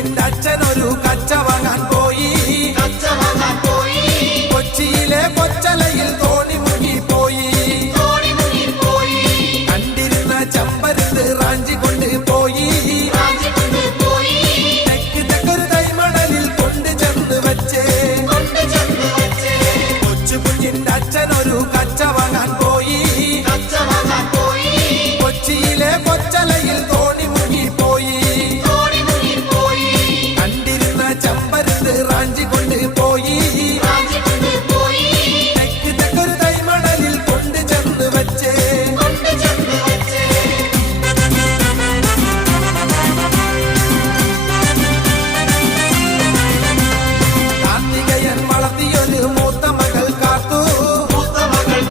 കുഞ്ഞിന്റെ അച്ഛനൊരു കച്ച വാങ്ങാൻ പോയി. കൊച്ചിയിലെ കൊച്ചലയിൽ തോണി മുങ്ങിപ്പോയി. കണ്ടിരുന്ന ചമ്പരത്ത് റാഞ്ചി കൊണ്ട് പോയി. തെക്കൊരു തൈമണലിൽ കൊണ്ട് ചെന്ന് വെച്ചേ. കൊച്ചു കുഞ്ഞിന്റെ അച്ഛനൊരു കച്ച വാങ്ങാൻ